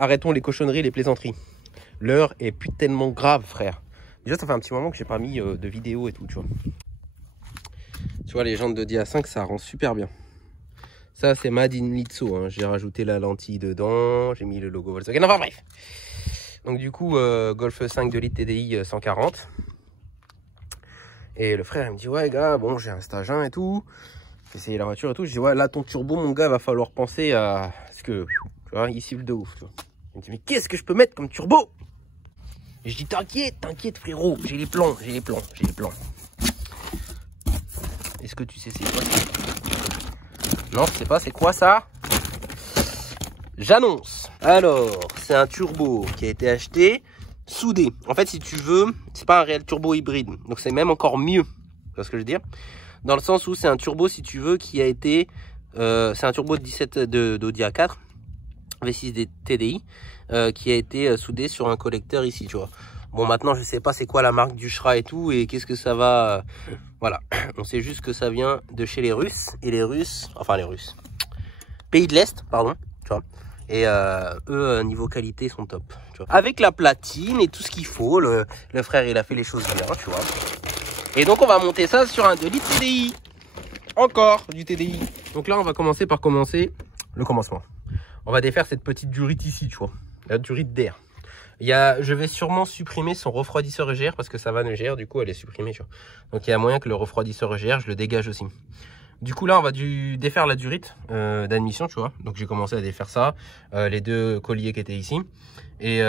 arrêtons les cochonneries, les plaisanteries. L'heure est putainement grave, frère. Déjà, ça fait un petit moment que j'ai pas mis de vidéo et tout, tu vois. Tu vois, les jantes de Dia 5, ça rend super bien. Ça, c'est Made in Litso, hein. J'ai rajouté la lentille dedans, j'ai mis le logo Volkswagen. Enfin, bref. Donc, du coup, Golf 5 de litre TDI 140. Et le frère, il me dit, ouais, gars, bon, j'ai un stage 1 et tout. J'ai essayé la voiture et tout. Je dis, ouais, là, ton turbo, mon gars, va falloir penser à ce que, tu vois, il siffle de ouf, tu vois. Il me dit, mais qu'est-ce que je peux mettre comme turbo? Et je dis, t'inquiète, frérot, j'ai les plans. Est-ce que tu sais c'est quoi ça? Non, je sais pas, c'est quoi ça? J'annonce. Alors, c'est un turbo qui a été acheté, soudé. En fait, si tu veux, c'est pas un réel turbo hybride. Donc, c'est même encore mieux. Tu vois ce que je veux dire? Dans le sens où c'est un turbo, si tu veux, qui a été... c'est un turbo de 17 d'Audi A4, V6 TDI, qui a été soudé sur un collecteur ici, tu vois. Bon, maintenant, je sais pas c'est quoi la marque du Shra et tout, et qu'est-ce que ça va... voilà, on sait juste que ça vient de chez les Russes, et les Russes, enfin les Russes, pays de l'Est, pardon, tu vois. Et eux, niveau qualité, sont top, tu vois. Avec la platine et tout ce qu'il faut, le frère, il a fait les choses bien, tu vois. Et donc, on va monter ça sur un 2 litres TDI. Encore du TDI. Donc là, on va commencer par le commencement. On va défaire cette petite durite ici, tu vois. La durite d'air. Je vais sûrement supprimer son refroidisseur EGR parce que sa vanne EGR, du coup, elle est supprimée, tu vois. Donc, il y a moyen que le refroidisseur EGR, je le dégage aussi. Du coup, là, on va défaire la durite d'admission, tu vois. Donc, j'ai commencé à défaire ça. Les deux colliers qui étaient ici. Et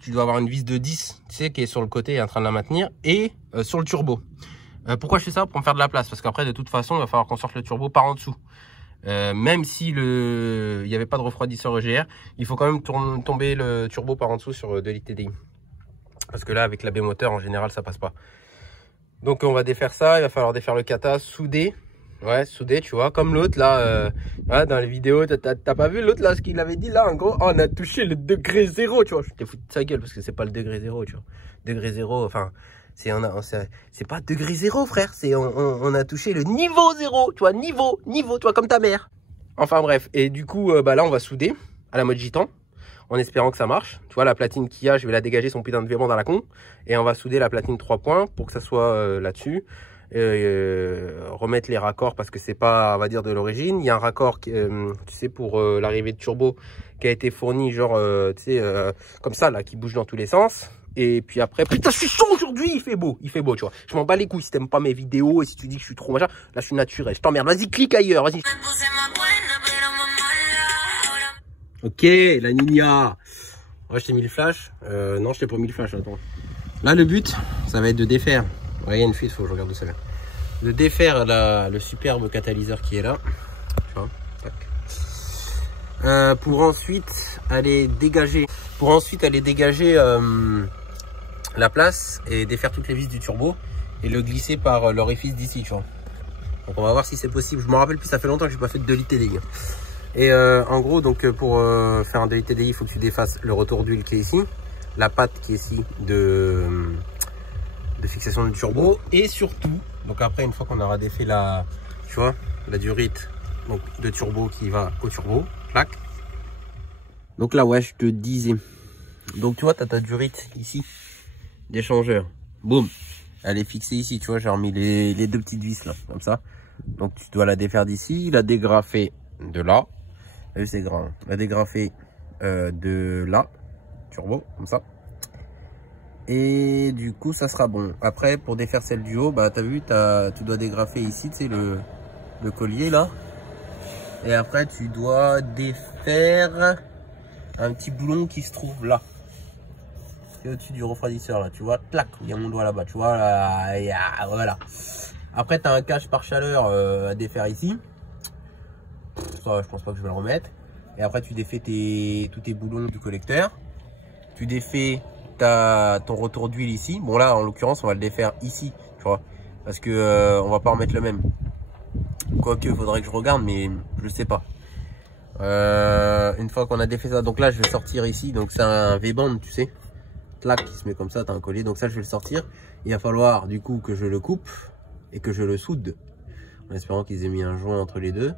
tu dois avoir une vis de 10, tu sais, qui est sur le côté et en train de la maintenir. Et sur le turbo. Pourquoi je fais ça? Pour me faire de la place. Parce qu'après, de toute façon, il va falloir qu'on sorte le turbo par en dessous. Même si il n'y avait pas de refroidisseur EGR, il faut quand même tomber le turbo par en dessous sur 2 litres TDI. Parce que là, avec la B moteur, en général, ça passe pas. Donc, on va défaire ça. Il va falloir défaire le kata, souder. Ouais, soudé, tu vois, comme l'autre là, ouais, dans les vidéos, t'as pas vu l'autre là, ce qu'il avait dit là, en gros, oh, on a touché le degré 0, tu vois, je t'ai foutu de sa gueule parce que c'est pas le degré 0, tu vois, degré 0, enfin, c'est pas degré 0, frère, on a touché le niveau 0, tu vois, niveau, tu vois, comme ta mère. Enfin bref, et du coup, bah là, on va souder à la mode gitan, en espérant que ça marche. Tu vois, la platine qu'il y a, je vais la dégager son putain de véran dans la con, et on va souder la platine 3 points pour que ça soit là-dessus. Remettre les raccords parce que c'est pas, on va dire, de l'origine. Il y a un raccord tu sais, pour l'arrivée de turbo qui a été fourni genre tu sais, comme ça là, qui bouge dans tous les sens. Et puis après, putain, je suis chaud aujourd'hui, il fait beau, tu vois. Je m'en bats les couilles si t'aimes pas mes vidéos et si tu dis que je suis trop machin. Là, je suis naturel, je t'emmerde. Vas-y, clique ailleurs, vas-y. Ok, la Nina. Ouais, je t'ai mis le flash. Non, je t'ai pas mis le flash, attends. Là, le but, ça va être de défaire. Ouais, il y a une fuite, faut que je regarde où ça vient. De défaire le superbe catalyseur qui est là. Tu vois, tac. Pour ensuite aller dégager. La place et défaire toutes les vis du turbo et le glisser par l'orifice d'ici, tu vois. Donc on va voir si c'est possible. Je me rappelle plus, ça fait longtemps que j'ai pas fait de 2 litres TDI. Et en gros, donc pour faire un 2 litres TDI, il faut que tu défasses le retour d'huile qui est ici, la patte qui est ici de fixation du turbo, et surtout, donc après, une fois qu'on aura défait la, tu vois, la durite donc de turbo qui va au turbo, clac. Donc là, ouais, je te disais. Donc tu vois, t'as ta durite ici d'échangeur. Boum, elle est fixée ici, tu vois, j'ai remis les deux petites vis là, comme ça. Donc tu dois la défaire d'ici, la dégrafer de là. C'est grand. La dégrafer de là, turbo, comme ça. Et du coup, ça sera bon. Après, pour défaire celle du haut, bah t'as vu, tu dois dégrafer ici, tu sais, le collier là. Et après, tu dois défaire un petit boulon qui se trouve là. C'est au-dessus du refroidisseur là, tu vois, clac, il y a mon doigt là-bas, tu vois, là, voilà. Après, tu as un cache par chaleur à défaire ici. Ça, je pense pas que je vais le remettre. Et après, tu défais tous tes boulons du collecteur. Tu défais ton retour d'huile ici. Bon, là, en l'occurrence, on va le défaire ici, tu vois, parce que on va pas remettre le même. Quoique, il faudrait que je regarde, mais je sais pas. Une fois qu'on a défait ça, donc là, je vais sortir ici. Donc, c'est un V-band, tu sais, clac, qui se met comme ça, t'as un collier. Donc ça, je vais le sortir. Il va falloir, du coup, que je le coupe et que je le soude, en espérant qu'ils aient mis un joint entre les deux.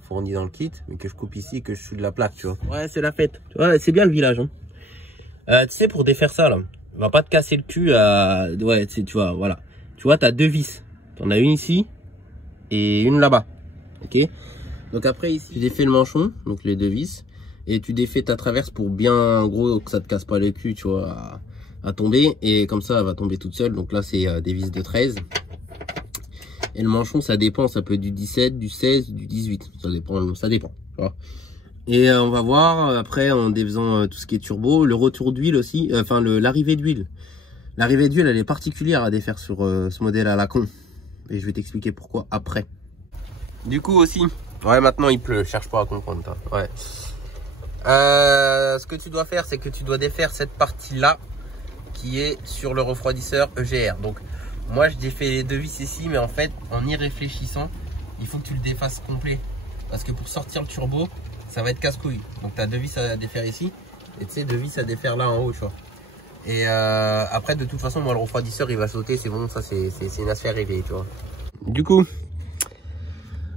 fourni dans le kit, mais que je coupe ici et que je suis de la plaque, tu vois. Ouais, c'est la fête. Tu vois, c'est bien le village. Hein. Tu sais, pour défaire ça, là, va pas te casser le cul à... Ouais, tu vois, voilà. Tu vois, t'as 2 vis. T'en as une ici et une là-bas. Ok. Donc après, ici, tu défais le manchon, donc les 2 vis, et tu défais ta traverse pour bien, en gros, que ça te casse pas le cul, tu vois, à tomber. Et comme ça, elle va tomber toute seule. Donc là, c'est des vis de 13. Et le manchon, ça dépend, ça peut être du 17, du 16, du 18, ça dépend, tu vois. Et on va voir après en défaisant tout ce qui est turbo, le retour d'huile aussi, enfin l'arrivée d'huile. L'arrivée d'huile, elle est particulière à défaire sur ce modèle à la con. Et je vais t'expliquer pourquoi après. Du coup aussi, ouais maintenant il pleut, cherche pas à comprendre toi. Ouais. Ce que tu dois faire, c'est que tu dois défaire cette partie-là qui est sur le refroidisseur EGR. Donc moi je défais les 2 vis ici, mais en fait en y réfléchissant, il faut que tu le défasses complet. Parce que pour sortir le turbo, ça va être casse-couille. Donc tu as 2 vis à défaire ici, et tu sais 2 vis à défaire là en haut, tu vois. Et après de toute façon, moi le refroidisseur il va sauter, c'est bon, ça c'est une affaire réglée, tu vois. Du coup,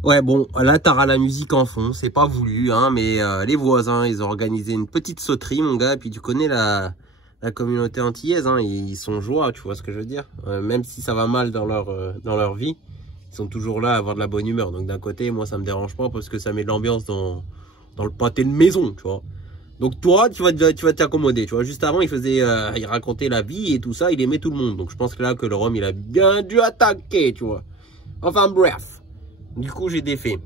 ouais bon, là t'auras la musique en fond, c'est pas voulu, hein, mais les voisins ils ont organisé une petite sauterie mon gars, et puis tu connais la communauté antillaise, hein, ils sont joie, tu vois ce que je veux dire, même si ça va mal dans leur vie, ils sont toujours là à avoir de la bonne humeur. Donc d'un côté, moi ça me dérange pas parce que ça met de l'ambiance dans le pâté de maison, tu vois. Donc toi, tu vas t'accommoder, tu vois. Juste avant, il racontait la vie et tout ça, il aimait tout le monde. Donc je pense que là, que le rhum, il a bien dû attaquer, tu vois. Enfin bref, du coup j'ai défait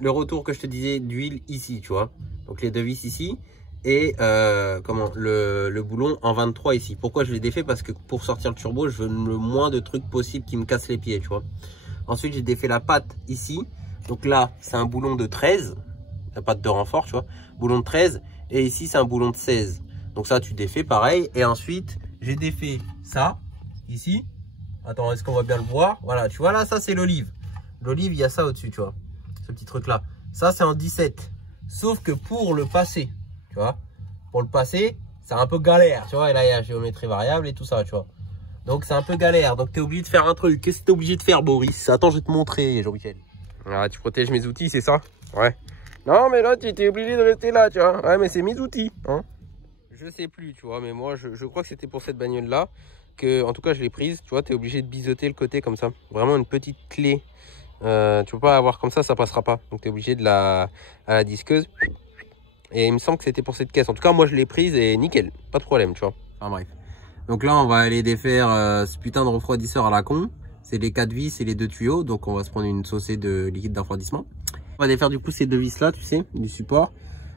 le retour que je te disais d'huile ici, tu vois. Donc les 2 vis ici. Et le boulon en 23 ici. Pourquoi je l'ai défait? Parce que pour sortir le turbo, je veux le moins de trucs possible qui me cassent les pieds, tu vois. Ensuite, j'ai défait la patte ici. Donc là, c'est un boulon de 13. La patte de renfort, tu vois. Boulon de 13. Et ici, c'est un boulon de 16. Donc ça, tu défais pareil. Et ensuite, j'ai défait ça, ici. Attends, est-ce qu'on va bien le voir? Voilà, tu vois là, ça, c'est l'olive. L'olive, il y a ça au-dessus, tu vois. Ce petit truc-là. Ça, c'est en 17. Sauf que pour le passer, tu vois, pour le passer, c'est un peu galère, tu vois, et là il y a géométrie variable et tout ça, tu vois. Donc c'est un peu galère, donc tu es obligé de faire un truc. Qu'est-ce que tu es obligé de faire, Boris? Attends, je vais te montrer, Jean-Michel. Ah, tu protèges mes outils, c'est ça? Ouais. Non, mais là, tu es obligé de rester là, tu vois. Ouais, mais c'est mes outils, hein. Je sais plus, tu vois, mais moi, je crois que c'était pour cette bagnole-là, que, en tout cas, je l'ai prise, tu vois, tu es obligé de biseauter le côté comme ça. Vraiment une petite clé. Tu peux pas avoir comme ça passera pas. Donc tu es obligé de à la disqueuse. Et il me semble que c'était pour cette caisse. En tout cas, moi je l'ai prise et nickel, pas de problème, tu vois. Enfin bref. Donc là, on va aller défaire ce putain de refroidisseur à la con. C'est les 4 vis et les 2 tuyaux. Donc on va se prendre une saucée de liquide de refroidissement. On va défaire du coup ces 2 vis là, tu sais, du support.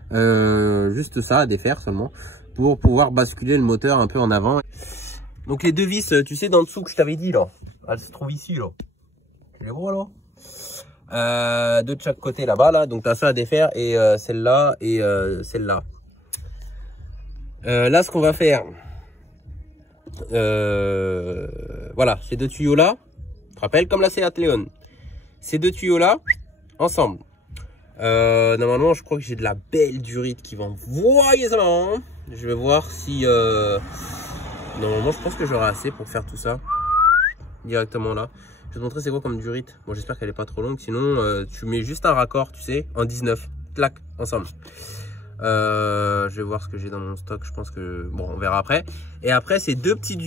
Juste ça à défaire seulement. Pour pouvoir basculer le moteur un peu en avant. Donc les 2 vis, tu sais, dans le dessous que je t'avais dit là. Elles se trouvent ici là. Tu les vois là? De chaque côté là-bas là, donc t'as ça à défaire et celle-là et celle-là. Là ce qu'on va faire, voilà, ces 2 tuyaux là, tu te rappelles comme la Seat Leon, ces 2 tuyaux là ensemble. Normalement je crois que j'ai de la belle durite qui va envoyer ça, hein. Je vais voir si normalement je pense que j'aurai assez pour faire tout ça directement là. Je vais te montrer c'est quoi comme durite. Bon, j'espère qu'elle est pas trop longue. Sinon, tu mets juste un raccord, tu sais, en 19. Clac, ensemble. Je vais voir ce que j'ai dans mon stock. Je pense que... Bon, on verra après. Et après, ces deux petits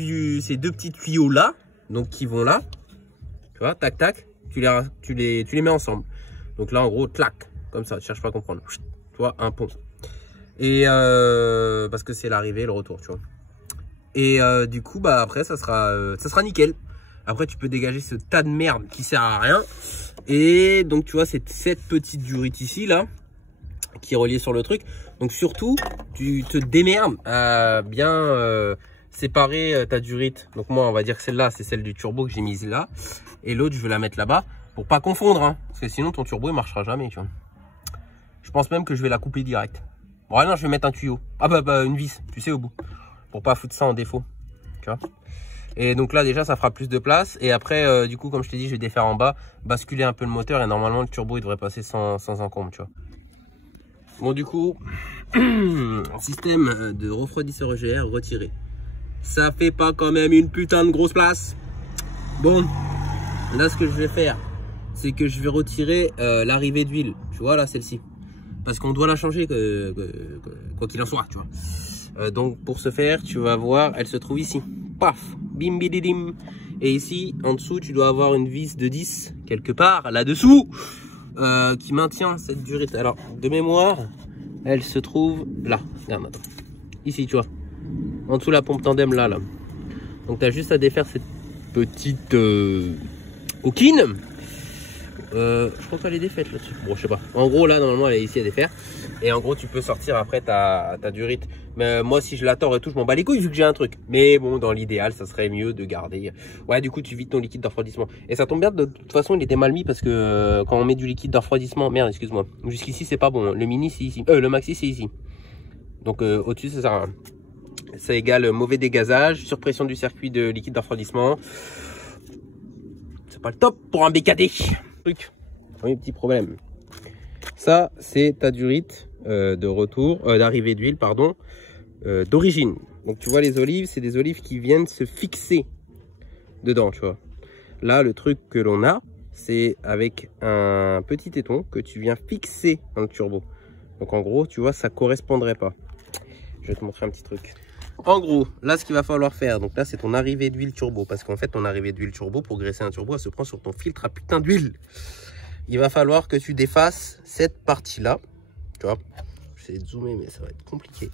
tuyaux là, donc qui vont là. Tu vois, tac, tac. Tu les mets ensemble. Donc là, en gros, clac. Comme ça, tu cherches pas à comprendre. Tu vois, un pont. Et parce que c'est l'arrivée et le retour, tu vois. Et du coup, bah après, ça sera nickel. Après, tu peux dégager ce tas de merde qui sert à rien. Et donc, tu vois, c'est cette petite durite ici, là, qui est reliée sur le truc. Donc, surtout, tu te démerdes à bien séparer ta durite. Donc, moi, on va dire que celle-là, c'est celle du turbo que j'ai mise là. Et l'autre, je vais la mettre là-bas pour pas confondre. Hein, parce que sinon, ton turbo, il marchera jamais, tu vois. Je pense même que je vais la couper direct. Bon, non, je vais mettre un tuyau. Ah, bah, une vis, tu sais, au bout. Pour pas foutre ça en défaut. Tu vois. Et donc là déjà ça fera plus de place. Et après du coup comme je t'ai dit, je vais défaire en bas, basculer un peu le moteur et normalement le turbo il devrait passer sans encombre, tu vois. Bon du coup système de refroidisseur EGR retiré. Ça fait pas quand même une putain de grosse place. Bon, là ce que je vais faire, c'est que je vais retirer l'arrivée d'huile. Tu vois là, celle-ci. Parce qu'on doit la changer quoi qu'il en soit, tu vois. Donc pour ce faire, tu vas voir, elle se trouve ici. Paf, bim bididim. Et ici, en dessous, tu dois avoir une vis de 10 quelque part là-dessous qui maintient cette durée. Alors, de mémoire, elle se trouve là. Regarde, attends. Ici, tu vois. En dessous la pompe tandem là. Donc tu as juste à défaire cette petite coquine. Je crois qu'elle est défaite là-dessus. Bon, je sais pas. En gros, là, normalement, elle est ici à défaire. Et en gros, tu peux sortir après ta durite. Mais moi, si je la tords et tout, je m'en bats les couilles vu que j'ai un truc. Mais bon, dans l'idéal, ça serait mieux de garder. Ouais, du coup, tu vides ton liquide de refroidissement. Et ça tombe bien, de toute façon, il était mal mis parce que quand on met du liquide de refroidissement, merde, excuse-moi. Jusqu'ici, c'est pas bon. Le mini, c'est ici. Le maxi, c'est ici. Donc, au-dessus, ça sert à rien. Ça égale mauvais dégazage, surpression du circuit de liquide de refroidissement. C'est pas le top pour un BKD. Truc. Oui, petit problème. Ça, c'est ta durite de retour, d'arrivée d'huile, pardon, d'origine. Donc tu vois, les olives, c'est des olives qui viennent se fixer dedans, tu vois. Là, le truc que l'on a, c'est avec un petit téton que tu viens fixer dans le turbo. Donc en gros, tu vois, ça correspondrait pas. Je vais te montrer un petit truc. En gros, là, ce qu'il va falloir faire, donc là, c'est ton arrivée d'huile turbo. Parce qu'en fait, ton arrivée d'huile turbo, pour graisser un turbo, elle se prend sur ton filtre à putain d'huile. Il va falloir que tu défasses cette partie-là. Tu vois, je vais zoomer, mais ça va être compliqué.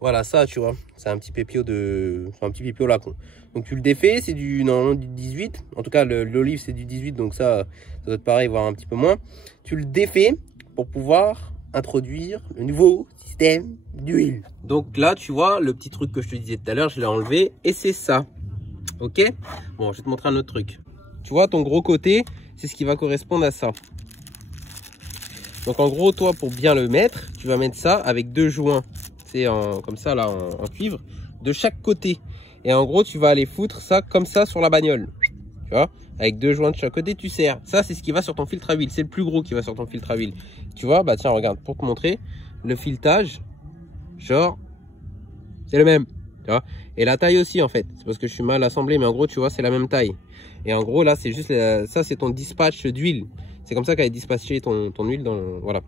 Voilà, ça, tu vois, c'est un petit pépio un petit pépio là, con. Donc, tu le défais, c'est normalement du 18. En tout cas, l'olive, c'est du 18, donc ça doit être pareil, voire un petit peu moins. Tu le défais pour pouvoir introduire le nouveau système d'huile. Donc là, tu vois, le petit truc que je te disais tout à l'heure, je l'ai enlevé et c'est ça. Ok? Bon, je vais te montrer un autre truc. Tu vois, ton gros côté, c'est ce qui va correspondre à ça. Donc en gros, toi, pour bien le mettre, tu vas mettre ça avec deux joints. C'est comme ça, là, en cuivre, de chaque côté. Et en gros, tu vas aller foutre ça comme ça sur la bagnole. Tu vois, avec deux joints de chaque côté, tu serres. Ça, c'est ce qui va sur ton filtre à huile. C'est le plus gros qui va sur ton filtre à huile. Tu vois, bah tiens, regarde, pour te montrer, le filetage, genre, c'est le même. Tu vois, et la taille aussi, en fait. C'est parce que je suis mal assemblé, mais en gros, tu vois, c'est la même taille. Et en gros, là, c'est juste, ça, c'est ton dispatch d'huile. C'est comme ça qu'elle est dispatché ton huile dans voilà.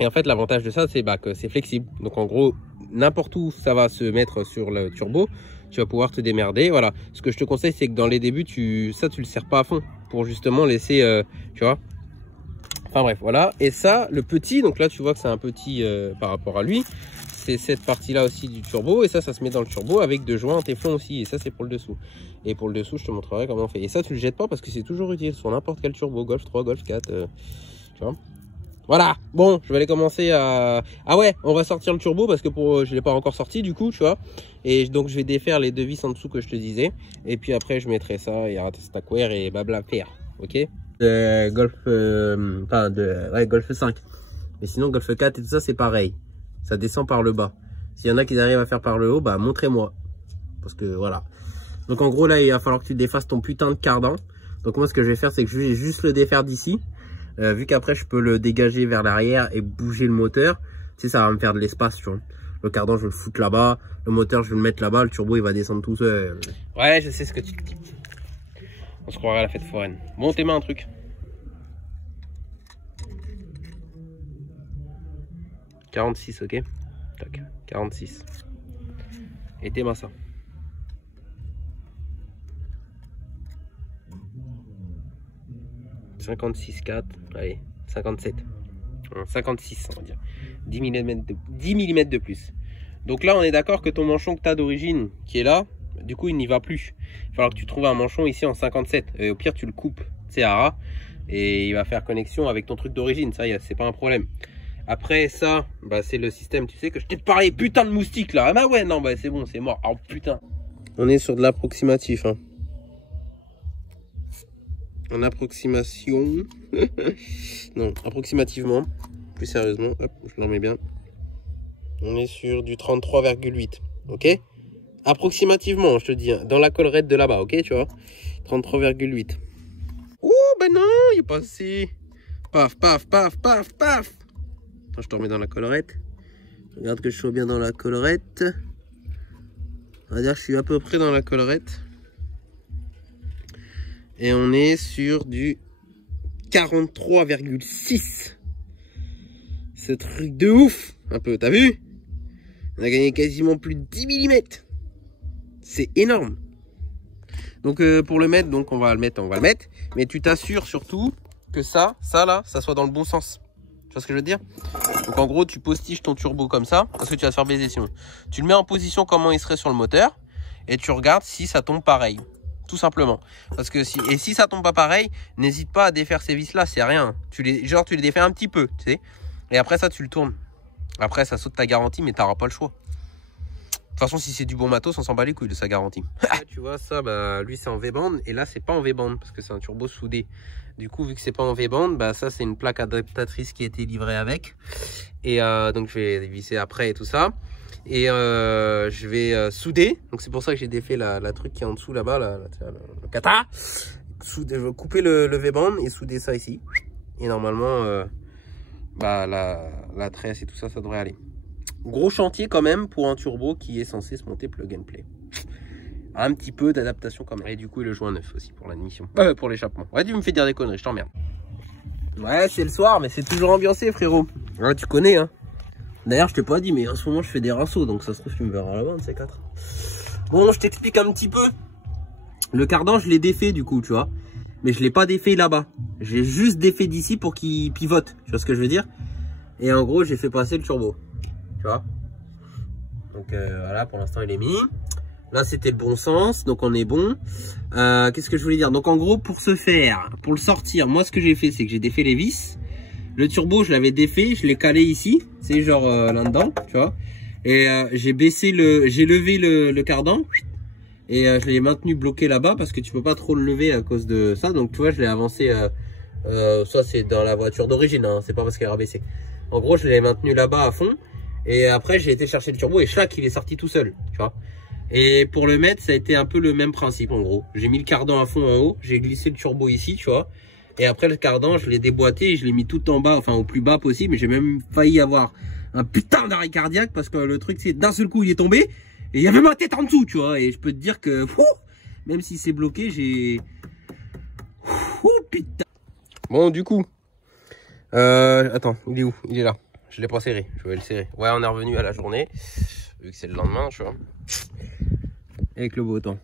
Et en fait, l'avantage de ça, c'est que c'est flexible. Donc en gros, n'importe où ça va se mettre sur le turbo, tu vas pouvoir te démerder. Voilà. Ce que je te conseille, c'est que dans les débuts, tu le serres pas à fond pour justement laisser, tu vois. Enfin bref, voilà. Et ça, le petit, donc là, tu vois que c'est un petit par rapport à lui. C'est cette partie-là aussi du turbo. Et ça se met dans le turbo avec deux joints en téflon aussi. Et ça, c'est pour le dessous. Et pour le dessous, je te montrerai comment on fait. Et ça, tu le jettes pas parce que c'est toujours utile sur n'importe quel turbo, Golf 3, Golf 4, tu vois. Voilà, bon, je vais aller commencer à... Ah ouais, on va sortir le turbo parce que je ne l'ai pas encore sorti du coup, tu vois. Et donc, je vais défaire les deux vis en dessous que je te disais. Et puis après, je mettrai ça et Stackware et blabla faire, ok. Golf, Golf 5. Mais sinon, Golf 4 et tout ça, c'est pareil. Ça descend par le bas. S'il y en a qui arrivent à faire par le haut, bah montrez-moi. Parce que voilà. Donc en gros, là, il va falloir que tu défasses ton putain de cardan. Donc moi, ce que je vais faire, c'est que je vais juste le défaire d'ici. Vu qu'après je peux le dégager vers l'arrière et bouger le moteur, tu sais, ça va me faire de l'espace, tu vois. Le cardan je vais le foutre là-bas, le moteur je vais le mettre là-bas, le turbo il va descendre tout seul. Ouais, je sais ce que tu dis. On se croirait à la fête foraine. Bon, tes mains un truc. 46, ok. Tac, 46. Et tes mains ça. « 56,4, allez, 57, 56 on va dire, 10 mm de plus. Donc là on est d'accord que ton manchon que tu as d'origine qui est là, du coup il n'y va plus. Il va falloir que tu trouves un manchon ici en 57, et au pire tu le coupes, c'est à ras, et il va faire connexion avec ton truc d'origine, ça c'est pas un problème. Après ça, c'est le système, tu sais que je t'ai parlé, putain de moustique là, ah bah ouais, non c'est bon, c'est mort, oh putain. On est sur de l'approximatif, hein. En approximation, non, approximativement, plus sérieusement, hop, je l'en mets bien. On est sur du 33,8, ok? Approximativement, je te dis, hein, dans la collerette de là-bas, ok, tu vois? 33,8. Ouh, ben non, il est passé. Paf, paf, paf, paf, paf. Attends, je te remets dans la collerette. Regarde que je sois bien dans la collerette. On va dire que je suis à peu près dans la collerette. Et on est sur du 43,6. Ce truc de ouf. Un peu, t'as vu? On a gagné quasiment plus de 10 mm. C'est énorme. Donc pour le mettre, donc on va le mettre. Mais tu t'assures surtout que ça soit dans le bon sens. Tu vois ce que je veux dire? Donc en gros, tu postiches ton turbo comme ça, parce que tu vas te faire baiser sinon. Tu le mets en position comment il serait sur le moteur, et tu regardes si ça tombe pareil. Tout simplement. Parce que si ça tombe pas pareil, n'hésite pas à défaire ces vis là, c'est rien. Tu les défais un petit peu, tu sais. Et après ça, tu le tournes. Après, ça saute ta garantie, mais tu n'auras pas le choix. De toute façon, si c'est du bon matos, on s'en bat les couilles de sa garantie. Tu vois, ça, bah, lui, c'est en V-band. Et là, c'est pas en V-band parce que c'est un turbo soudé. Du coup, vu que c'est pas en V-band, bah, ça, c'est une plaque adaptatrice qui a été livrée avec. Et donc, je vais visser après et tout ça. Et je vais souder. Donc, c'est pour ça que j'ai défait la truc qui est en dessous là-bas, le kata. Je vais couper le V-band et souder ça ici. Et normalement, bah, la tresse et tout ça, ça devrait aller. Gros chantier quand même pour un turbo qui est censé se monter plug and play. Un petit peu d'adaptation quand même. Et du coup, il le joint neuf aussi pour l'admission. Pour l'échappement. Ouais, tu me fais dire des conneries, je t'emmerde. Ouais, c'est le soir, mais c'est toujours ambiancé, frérot. Ouais, tu connais, hein. D'ailleurs, je t'ai pas dit, mais en ce moment, je fais des rassos, donc ça se trouve, tu me verras là-bas, ces 4. Bon, je t'explique un petit peu. Le cardan, je l'ai défait, du coup, tu vois. Mais je l'ai pas défait là-bas. J'ai juste défait d'ici pour qu'il pivote. Tu vois ce que je veux dire? Et en gros, j'ai fait passer le turbo. Tu vois, donc voilà, pour l'instant il est mis. Là c'était le bon sens, donc on est bon. Qu'est-ce que je voulais dire? Donc en gros, pour le sortir, moi ce que j'ai fait, c'est que j'ai défait les vis. Le turbo, je l'avais défait, je l'ai calé ici, c'est genre là-dedans, tu vois. Et j'ai levé le cardan et je l'ai maintenu bloqué là-bas parce que tu peux pas trop le lever à cause de ça. Donc tu vois, je l'ai avancé. Ça c'est dans la voiture d'origine, hein, c'est pas parce qu'elle est rabaissée. En gros, je l'ai maintenu là-bas à fond. Et après, j'ai été chercher le turbo et chlac, il est sorti tout seul, tu vois. Et pour le mettre, ça a été un peu le même principe, en gros. J'ai mis le cardan à fond en haut, j'ai glissé le turbo ici, tu vois. Et après, le cardan, je l'ai déboîté et je l'ai mis tout en bas, enfin au plus bas possible. J'ai même failli avoir un putain d'arrêt cardiaque parce que le truc, c'est d'un seul coup, il est tombé. Et il y avait ma tête en dessous, tu vois. Et je peux te dire que, même si c'est bloqué, j'ai... putain. Bon, du coup... attends, il est où? Il est là. Je l'ai pas serré, je vais le serrer. Ouais, on est revenu à la journée, vu que c'est le lendemain, tu vois. Avec le beau temps.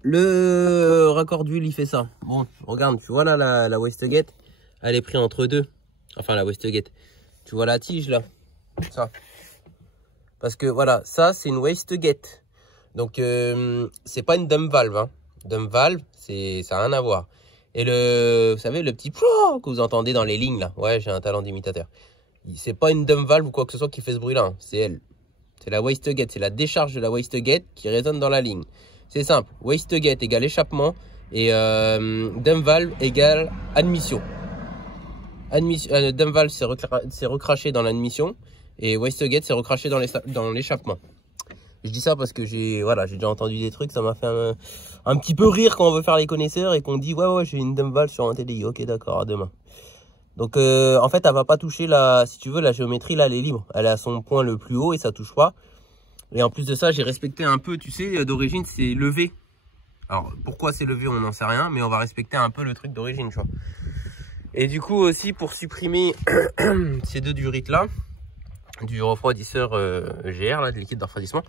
Le raccord d'huile, il fait ça. Bon, regarde, tu vois là, la wastegate, elle est prise entre deux. Enfin, la wastegate. Tu vois la tige là? Ça. Parce que voilà, ça, c'est une wastegate. Donc, c'est pas une dump valve. Hein. Dump valve, ça n'a rien à voir. Et vous savez, le petit que vous entendez dans les lignes là. Ouais, j'ai un talent d'imitateur. C'est pas une dump valve ou quoi que ce soit qui fait ce bruit là, hein. C'est elle. C'est la wastegate, c'est la décharge de la wastegate qui résonne dans la ligne. C'est simple, wastegate égale échappement et dump valve égale admission. Dump valve c'est recraché dans l'admission et wastegate c'est recraché dans l'échappement. Je dis ça parce que j'ai déjà entendu des trucs, ça m'a fait un petit peu rire quand on veut faire les connaisseurs et qu'on dit ouais j'ai une dump valve sur un TDI. Ok, d'accord, à demain. Donc en fait elle va pas toucher si tu veux la géométrie là elle est libre, elle est à son point le plus haut et ça touche pas. Et en plus de ça j'ai respecté un peu, tu sais, d'origine c'est levé. Alors pourquoi c'est levé on n'en sait rien, mais on va respecter un peu le truc d'origine, tu vois. Et du coup aussi pour supprimer ces deux durites là, du refroidisseur GR là, de liquide de refroidissement,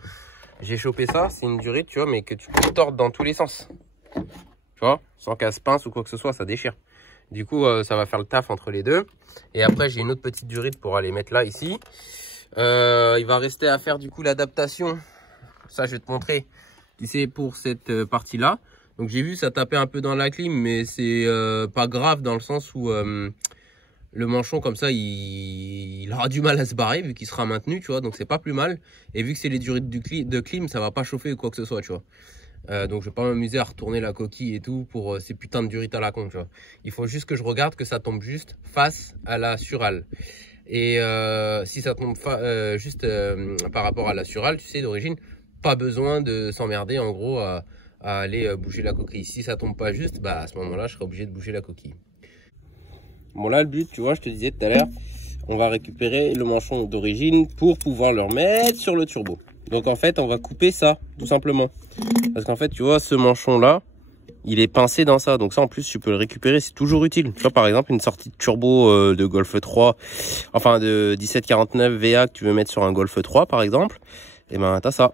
j'ai chopé ça, c'est une durite tu vois, mais que tu peux tordre dans tous les sens. Tu vois, sans casse-pince ou quoi que ce soit, ça déchire. Du coup, ça va faire le taf entre les deux. Et après, j'ai une autre petite durite pour aller mettre là, ici. Il va rester à faire du coup l'adaptation. Ça, je vais te montrer. Tu sais, pour cette partie-là. Donc, j'ai vu, ça tapait un peu dans la clim, mais c'est pas grave dans le sens où le manchon, comme ça, il aura du mal à se barrer vu qu'il sera maintenu, tu vois. Donc, c'est pas plus mal. Et vu que c'est les durites de clim, ça va pas chauffer ou quoi que ce soit, tu vois. Donc je vais pas m'amuser à retourner la coquille et tout pour ces putains de durites à la con, tu vois. Il faut juste que je regarde que ça tombe juste face à la surale. Et si ça tombe juste par rapport à la surale, tu sais, d'origine, pas besoin de s'emmerder en gros à aller bouger la coquille. Si ça tombe pas juste, bah à ce moment-là, je serai obligé de bouger la coquille. Bon là, le but, tu vois, je te disais tout à l'heure, on va récupérer le manchon d'origine pour pouvoir le remettre sur le turbo. Donc en fait, on va couper ça, tout simplement. Parce qu'en fait, tu vois, ce manchon-là, il est pincé dans ça. Donc ça, en plus, tu peux le récupérer. C'est toujours utile. Tu vois, par exemple, une sortie de turbo de Golf 3, enfin de 1749 VA que tu veux mettre sur un Golf 3, par exemple. Et ben, t'as ça.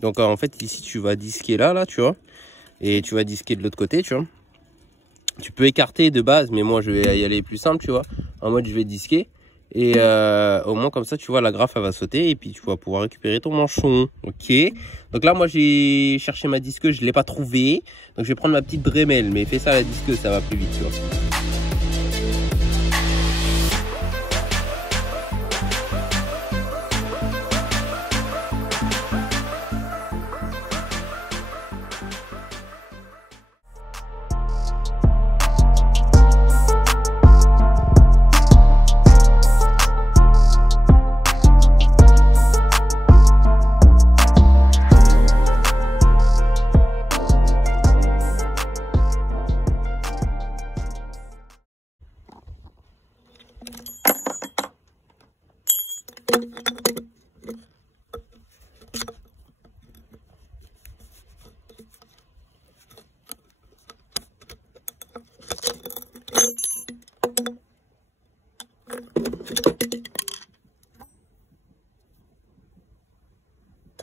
Donc, en fait, ici, tu vas disquer là, tu vois. Et tu vas disquer de l'autre côté, tu vois. Tu peux écarter de base, mais moi, je vais y aller plus simple, tu vois. En mode, je vais disquer. Et au moins comme ça tu vois la graffe elle va sauter et puis tu vas pouvoir récupérer ton manchon. Ok, donc là moi j'ai cherché ma disqueuse, je l'ai pas trouvé, donc je vais prendre ma petite Dremel, mais fais ça à la disqueuse, ça va plus vite tu vois.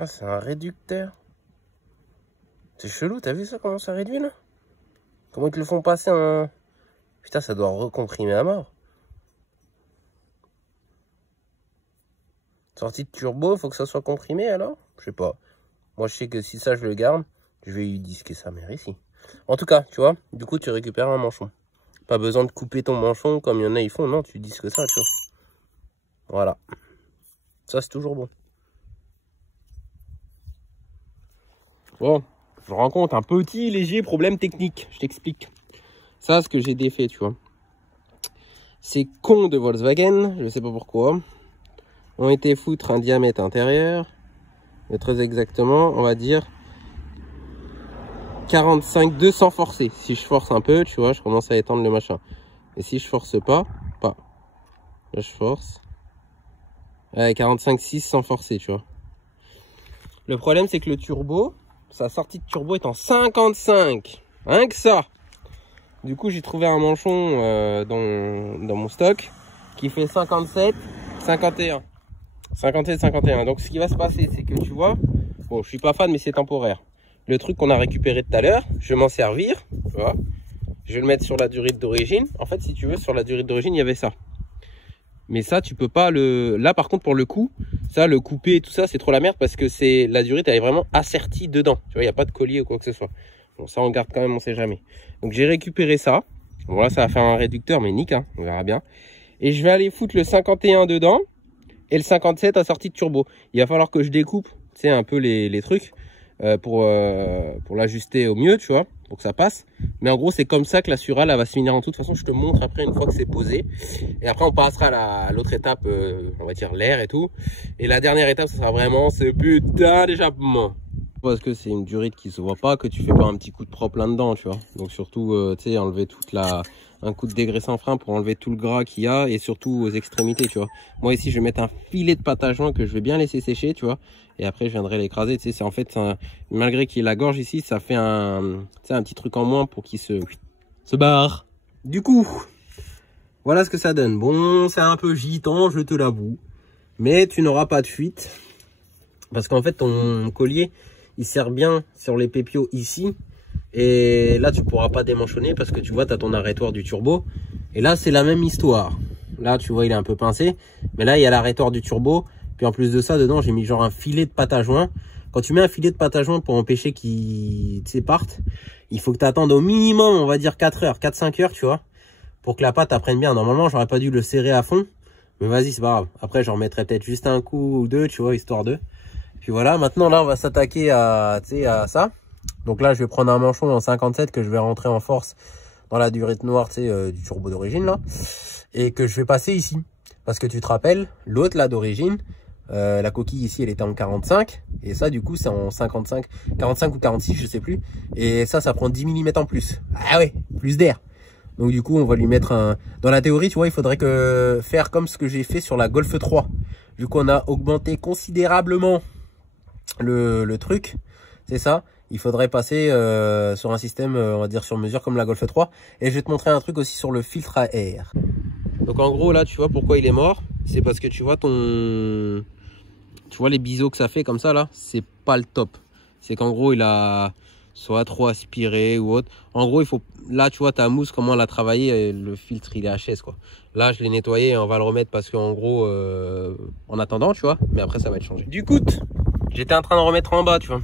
C'est un réducteur. C'est chelou, t'as vu ça comment ça réduit là? Comment ils te le font passer un... Putain, ça doit recomprimer à mort. Sortie de turbo, faut que ça soit comprimé alors? Je sais pas. Moi je sais que si ça je le garde, je vais lui disquer sa mère ici. En tout cas, tu vois, du coup tu récupères un manchon. Pas besoin de couper ton manchon comme il y en a ils font, non, tu disques ça, tu vois. Voilà. Ça c'est toujours bon. Bon, je rencontre un petit léger problème technique, je t'explique. Ça, ce que j'ai défait, tu vois. Ces cons de Volkswagen, je sais pas pourquoi, ont été foutre un diamètre intérieur, mais très exactement, on va dire 45,2 sans forcer. Si je force un peu, tu vois, je commence à étendre le machin. Et si je force pas, là je force. 45,6 sans forcer, tu vois. Le problème, c'est que le turbo, sa sortie de turbo est en 55. Rien que ça. Du coup, j'ai trouvé un manchon dans mon stock qui fait 57, 51. 57, 51. Donc, ce qui va se passer, c'est que tu vois, bon, je suis pas fan, mais c'est temporaire. Le truc qu'on a récupéré tout à l'heure, je vais m'en servir, tu vois. Je vais le mettre sur la durite d'origine. En fait, si tu veux, sur la durite d'origine, il y avait ça. Mais ça, tu peux pas le... Là, par contre, pour le coup, ça, le couper et tout ça, c'est trop la merde parce que c'est la durite, elle est vraiment assertie dedans. Tu vois, il n'y a pas de collier ou quoi que ce soit. Bon, ça, on garde quand même, on sait jamais. Donc, j'ai récupéré ça. Bon, là, ça va faire un réducteur, mais nique, hein, on verra bien. Et je vais aller foutre le 51 dedans et le 57 à sortie de turbo. Il va falloir que je découpe, tu sais, un peu les trucs pour l'ajuster au mieux, tu vois, pour que ça passe. Mais en gros, c'est comme ça que la Surale va se finir en toute façon. Je te montre après une fois que c'est posé. Et après, on passera à l'autre étape, on va dire l'air et tout. Et la dernière étape, ça sera vraiment ce putain d'échappement. Parce que c'est une durite qui se voit pas, que tu fais pas un petit coup de propre là-dedans, tu vois. Donc surtout, tu sais, enlever un coup de dégraissant frein pour enlever tout le gras qu'il y a et surtout aux extrémités, tu vois. Moi ici, je vais mettre un filet de pâte à joint que je vais bien laisser sécher, tu vois. Et après, je viendrai l'écraser, tu sais, c'est en fait, malgré qu'il y ait la gorge ici, ça fait un petit truc en moins pour qu'il se barre. Du coup, voilà ce que ça donne. Bon, c'est un peu gitan, je te l'avoue. Mais tu n'auras pas de fuite. Parce qu'en fait, ton collier, il sert bien sur les pépios ici. Et là, tu pourras pas démanchonner parce que tu vois, tu as ton arrêtoir du turbo. Et là, c'est la même histoire. Là, tu vois, il est un peu pincé. Mais là, il y a l'arrêtoir du turbo. Puis en plus de ça, dedans, j'ai mis genre un filet de pâte à joint. Quand tu mets un filet de pâte à joint pour empêcher qu'il parte, il faut que tu attendes au minimum, on va dire 4 heures, 4-5 heures, tu vois, pour que la pâte apprenne bien. Normalement, j'aurais pas dû le serrer à fond. Mais vas-y, c'est pas grave. Après, j'en remettrai peut-être juste un coup ou deux, tu vois, histoire de... Puis voilà, maintenant là on va s'attaquer à ça. Donc là je vais prendre un manchon en 57 que je vais rentrer en force dans la durite noire du turbo d'origine là. Et que je vais passer ici. Parce que tu te rappelles, l'autre là d'origine, la coquille ici elle était en 45. Et ça du coup c'est en 55, 45 ou 46 je sais plus. Et ça prend 10 mm en plus. Ah ouais, plus d'air. Donc du coup on va lui mettre un... Dans la théorie tu vois il faudrait faire comme ce que j'ai fait sur la Golf 3. Vu qu'on a augmenté considérablement le truc, c'est ça. il faudrait passer sur un système, on va dire sur mesure comme la Golf 3. Et je vais te montrer un truc aussi sur le filtre à air. Donc en gros là, tu vois pourquoi il est mort, c'est parce que tu vois tu vois les biseaux que ça fait comme ça là, c'est pas le top. C'est qu'en gros il a soit trop aspiré ou autre. En gros il faut, là tu vois ta mousse comment elle a travaillé, le filtre il est HS quoi. Là je l'ai nettoyé et on va le remettre parce qu'en gros en attendant tu vois, mais après ça va être changé. Du coup j'étais en train de remettre en bas tu vois.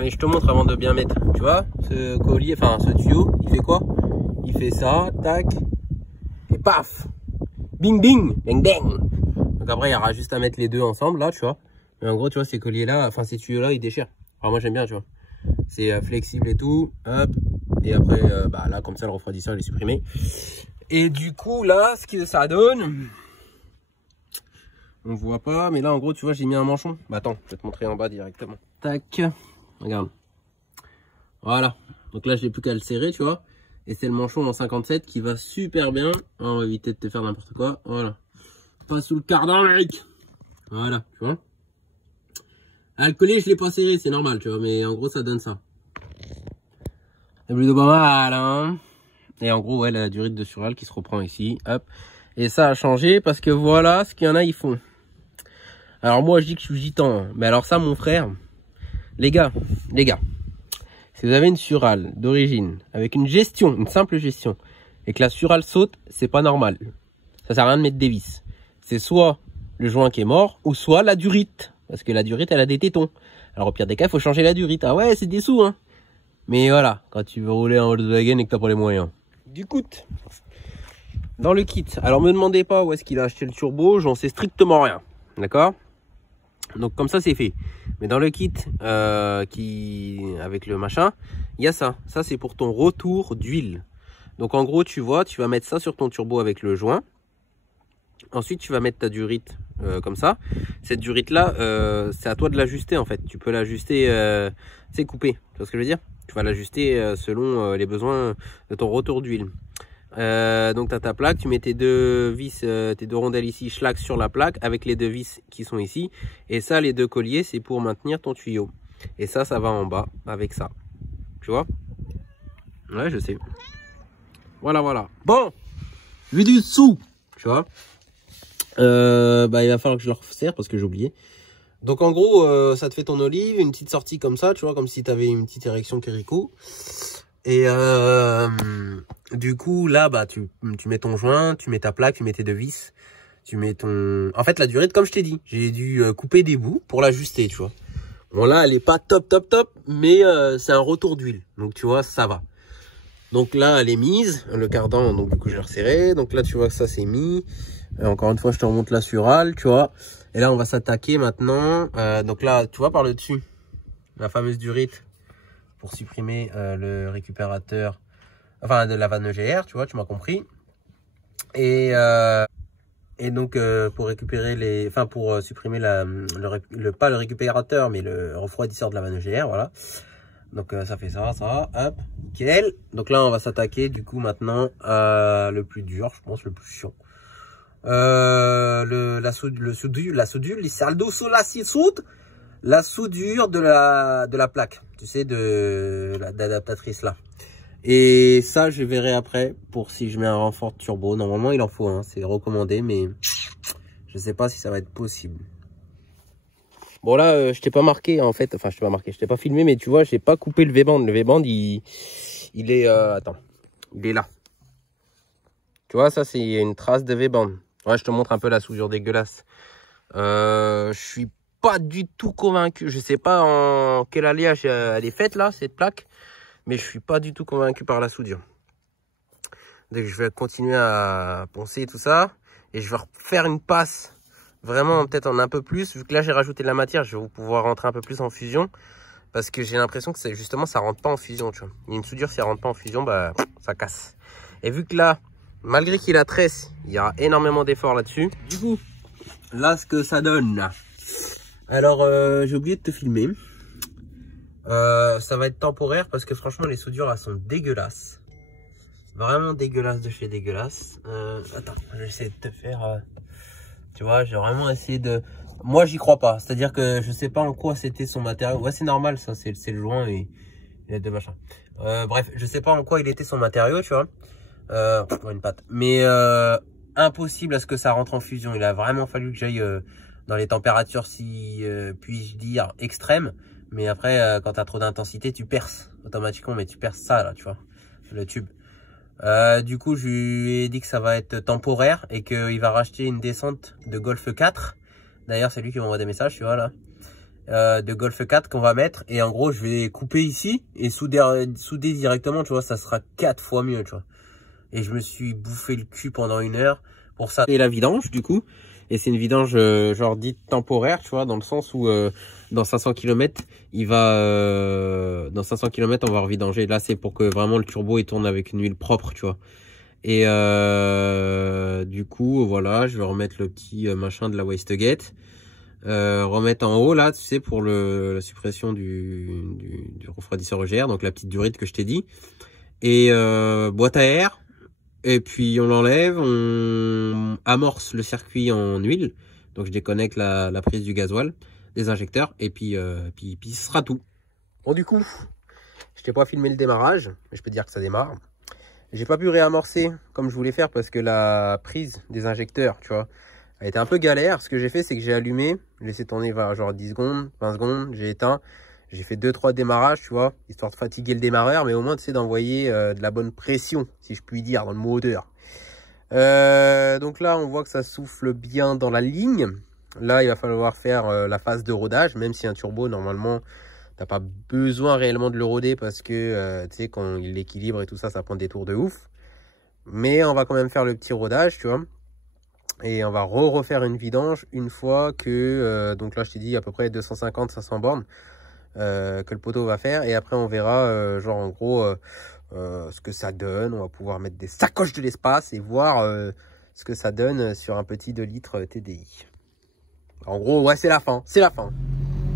Mais je te montre avant de bien mettre, tu vois, ce collier, enfin ce tuyau, il fait quoi? Il fait ça, tac, et paf, bing bing, bang bang. Donc après il y aura juste à mettre les deux ensemble là, tu vois. Mais en gros tu vois ces colliers là, enfin ces tuyaux là ils déchirent. Alors moi j'aime bien tu vois, c'est flexible et tout, hop. Et après bah là comme ça le refroidisseur il est supprimé. Et du coup là ce que ça donne, on voit pas, mais là en gros tu vois j'ai mis un manchon. Bah attends, je vais te montrer en bas directement. Tac, regarde. Voilà. Donc là j'ai plus qu'à le serrer tu vois. Et c'est le manchon en 57 qui va super bien. On va éviter de te faire n'importe quoi. Voilà. Pas sous le cardan mec. Voilà, tu vois. À le coller je l'ai pas serré, c'est normal tu vois. Mais en gros ça donne ça. C'est plutôt pas mal hein. Et en gros ouais la durée de sural qui se reprend ici. Hop. Et ça a changé parce que voilà ce qu'il y en a ils font. Alors moi je dis que je suis gitan, hein. Mais alors ça mon frère, les gars, si vous avez une surale d'origine avec une gestion, une simple gestion, et que la surale saute, c'est pas normal. Ça sert à rien de mettre des vis. C'est soit le joint qui est mort, ou soit la durite, parce que la durite elle a des tétons. Alors au pire des cas, il faut changer la durite. Ah ouais, c'est des sous hein. Mais voilà, quand tu veux rouler en Volkswagen et que t'as pas les moyens. Du coup, dans le kit, alors me demandez pas où est-ce qu'il a acheté le turbo, j'en sais strictement rien. D'accord? Donc comme ça c'est fait. Mais dans le kit avec le machin, il y a ça. Ça c'est pour ton retour d'huile. Donc en gros tu vois, tu vas mettre ça sur ton turbo avec le joint. Ensuite tu vas mettre ta durite comme ça. Cette durite là, c'est à toi de l'ajuster en fait. Tu peux l'ajuster, c'est coupé. Tu vois ce que je veux dire? Tu vas l'ajuster selon les besoins de ton retour d'huile. Donc tu as ta plaque, tu mets tes deux vis, tes deux rondelles ici, schlack sur la plaque avec les deux vis qui sont ici. Et ça, les deux colliers, c'est pour maintenir ton tuyau. Et ça, ça va en bas avec ça. Tu vois? Ouais, je sais. Voilà, voilà. Bon, vu du sous, tu vois. Bah, il va falloir que je le resserre parce que j'ai oublié. Donc en gros, ça te fait ton olive, une petite sortie comme ça, tu vois, comme si tu avais une petite érection Kirikou. Et du coup là bah tu mets ton joint, tu mets ta plaque, tu mets tes deux vis, tu mets ton... En fait la durite comme je t'ai dit, j'ai dû couper des bouts pour l'ajuster tu vois. Bon là elle est pas top mais c'est un retour d'huile, donc tu vois ça va. Donc là elle est mise, le cardan donc du coup je l'ai resserré, donc là tu vois que ça c'est mis. Et encore une fois je te remonte la surale tu vois. Et là on va s'attaquer maintenant, donc là tu vois par le dessus, la fameuse durite. Pour supprimer le récupérateur, enfin de la vanne EGR, tu vois, tu m'as compris. Et donc pour récupérer les, enfin pour supprimer pas le récupérateur, mais le refroidisseur de la vanne EGR, voilà. Donc ça fait ça, hop, nickel. Donc là on va s'attaquer du coup maintenant à le plus dur, je pense, le plus chiant. La soudure de la plaque, tu sais, de l'adaptatrice là. Et ça, je verrai après pour si je mets un renfort de turbo. Normalement, il en faut un, c'est recommandé, mais je sais pas si ça va être possible. Bon là, je t'ai pas marqué en fait, enfin je t'ai pas marqué, je t'ai pas filmé, mais tu vois, j'ai pas coupé le V-band. Le V-band, il est, attends, il est là. Tu vois, ça c'est une trace de V-band. Ouais, je te montre un peu la soudure dégueulasse. Je suis pas du tout convaincu. Je sais pas en quel alliage elle est faite là, cette plaque. Mais je suis pas du tout convaincu par la soudure. Donc je vais continuer à poncer tout ça. Et je vais refaire une passe. Vraiment peut-être en un peu plus. Vu que là j'ai rajouté de la matière, je vais pouvoir rentrer un peu plus en fusion. Parce que j'ai l'impression que justement ça rentre pas en fusion. Tu vois. Une soudure si elle rentre pas en fusion, bah ça casse. Et vu que là, malgré qu'il a tresse, il y a énormément d'efforts là-dessus. Du coup, là ce que ça donne. Alors j'ai oublié de te filmer. Ça va être temporaire parce que franchement les soudures elles sont dégueulasses. Vraiment dégueulasses de chez dégueulasse. Attends, j'essaie de te faire Tu vois, j'ai vraiment essayé de... Moi, j'y crois pas. C'est-à-dire que je sais pas en quoi c'était son matériau. Ouais, c'est normal, ça, c'est le joint et il y a deux machins. Bref, je sais pas en quoi il était son matériau, tu vois. Une patte. Mais impossible à ce que ça rentre en fusion. Il a vraiment fallu que j'aille dans les températures, si puis-je dire, extrêmes. Mais après, quand tu as trop d'intensité, tu perces automatiquement. Mais tu perces ça, là, tu vois, le tube. Du coup, je lui ai dit que ça va être temporaire et qu'il va racheter une descente de Golf 4. D'ailleurs, c'est lui qui m'envoie des messages, tu vois, là. De Golf 4 qu'on va mettre. Et en gros, je vais couper ici et souder directement, tu vois, ça sera 4 fois mieux, tu vois. Et je me suis bouffé le cul pendant 1 heure pour ça. Et la vidange, du coup. Et c'est une vidange, genre dite temporaire, tu vois, dans le sens où dans 500 km, il va... dans 500 km, on va revidanger. Là, c'est pour que vraiment le turbo, il tourne avec une huile propre, tu vois. Et du coup, voilà, je vais remettre le petit machin de la wastegate. Remettre en haut, là, tu sais, pour la suppression du refroidisseur EGR, donc la petite durite que je t'ai dit. Et boîte à air. Et puis on l'enlève, on amorce le circuit en huile. Donc je déconnecte la prise du gasoil, des injecteurs, et puis ce sera tout. Bon, du coup, je t'ai pas filmé le démarrage, mais je peux te dire que ça démarre. J'ai pas pu réamorcer comme je voulais faire parce que la prise des injecteurs, tu vois, a été un peu galère. Ce que j'ai fait, c'est que j'ai allumé, laissé tourner genre 10 secondes, 20 secondes, j'ai éteint. J'ai fait 2-3 démarrages, tu vois, histoire de fatiguer le démarreur, mais au moins, tu sais, d'envoyer de la bonne pression, si je puis dire, dans le moteur. Donc là, on voit que ça souffle bien dans la ligne. Là, il va falloir faire la phase de rodage, même si un turbo, normalement, t'as pas besoin réellement de le roder parce que, tu sais, quand il l'équilibre et tout ça, ça prend des tours de ouf. Mais on va quand même faire le petit rodage, tu vois. Et on va refaire une vidange une fois que, donc là, je t'ai dit à peu près 250-500 bornes. Que le poteau va faire, et après on verra genre en gros ce que ça donne. On va pouvoir mettre des sacoches de l'espace et voir ce que ça donne sur un petit 2 litres TDI. En gros, ouais, c'est la fin, c'est la fin.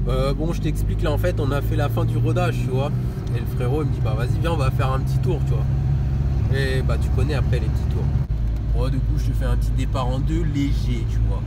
Bon, je t'explique, là en fait on a fait la fin du rodage, tu vois, et le frérot il me dit bah vas-y viens, on va faire un petit tour, tu vois. Et bah tu connais après les petits tours. Bon, du coup je te fais un petit départ en 2 léger, tu vois.